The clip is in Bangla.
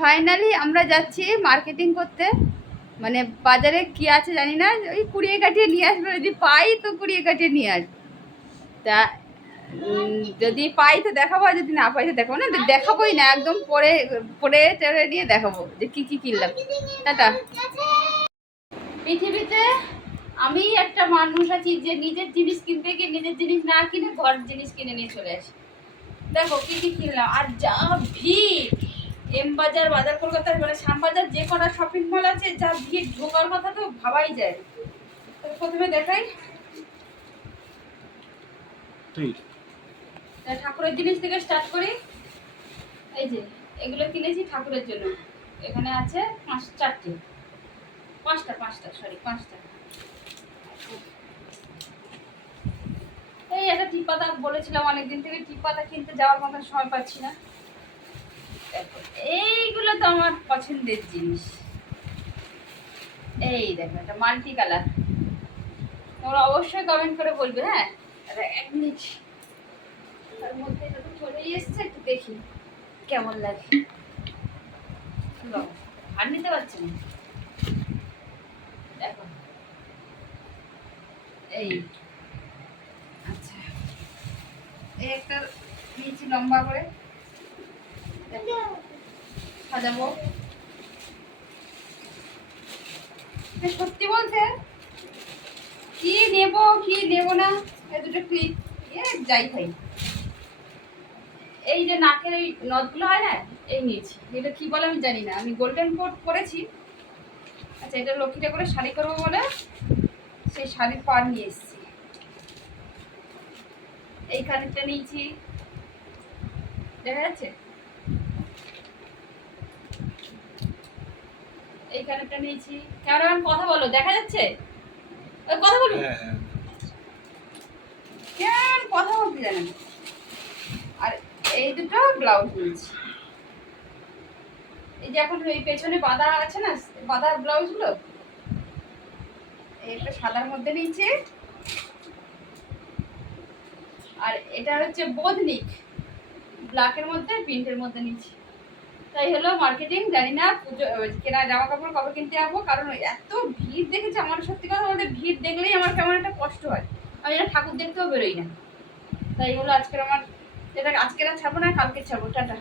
ফাইনালি আমরা যাচ্ছি মার্কেটিং করতে, মানে বাজারে কি আছে জানি না, ওই কুড়িয়ে কাটিয়ে নিয়ে আসবো, যদি পাই তো কুড়িয়ে কাটিয়ে নিয়ে আসবো। তা যদি পাই তো দেখাবো, আর যদি না পাই তো দেখাবো না, দেখাবোই না, একদম পরে পরে টেরে নিয়ে দেখাবো যে কি কি কিনলাম। টাটা। পৃথিবীতে আমি একটা মানুষ আছি যে নিজের জিনিস কিনতে গিয়ে নিজের জিনিস না কিনে ঘর জিনিস কিনে নিয়ে চলে আসি। দেখো কি কি কিনলাম, আর যা ভিড়! এম বাজার, বাজার কলকাতার মানে শ্যামবাজার, যে কটা শপিং মল আছে, যা ভিড়, ঢোকার কথা তো ভাবাই যায়। তো প্রথমে দেখাই ঠাকুরের জিনিস থেকে স্টার্ট করি। এই যে এগুলো কিনেছি ঠাকুরের জন্য, এখানে আছে পাঁচটা, এই একটা টি পাতা বলেছিলাম অনেকদিন থেকে, টি পাতা কিনতে যাওয়ার মতন সময় পাচ্ছি না। এইগুলো তো আমার পছন্দের জিনিস। এই দেখো এটা মাল্টি কালার, তোমরা অবশ্যই কমেন্ট করে বলবে। হ্যাঁ, এক মিনিট, তার মধ্যে এটা তো চলেই এসছে, একটু দেখি কেমন লাগে। আর নিতে পারছি না, দেখো এই, আচ্ছা এই একটা নিচে লম্বা করে সাজাবো। সত্যি বলতে কি নেব কি নেব না, এই দুটো ক্লিপ যাই খাই। এই যে নাকের এই নথগুলো হয় না, এই নিয়েছি, এটা কি বলে আমি জানি না, আমি গোল্ডেন কোট করেছি। আচ্ছা, এটা লক্ষ্মীটা করে শাড়ি করবো বলে সেই শাড়ির পাড় নিয়ে এসেছি। এই কানেরটা নিয়েছি, দেখা যাচ্ছে, এই কানেরটা নিয়েছি। ক্যামেরাম্যান কথা বলো, দেখা যাচ্ছে? ওই কথা বলো, কেন কথা বলতে জানেন। আর এই দুটো ব্লাউজ নিয়েছি, এই যে এখন এই পেছনে বাঁধা আছে না, বাঁধা ব্লাউজগুলো, একটা সাদার মধ্যে নিয়েছি, আর এটা হচ্ছে বোধনিক ব্ল্যাকের মধ্যে প্রিন্টের মধ্যে নিয়েছি। তাই হলো মার্কেটিং, জানি না পুজো কেনা জামা কাপড় কবে কিনতে যাবো, কারণ এত ভিড় দেখেছি। আমার সত্যি কথা বলতে ভিড় দেখলেই আমার কেমন একটা কষ্ট হয়, আমি এটা ঠাকুর দেখতেও বেরোই না। তাই হলো আজকের আমার, এটা আজকের আর ছাড়বো না, কালকে ছাড়বো। টাটা।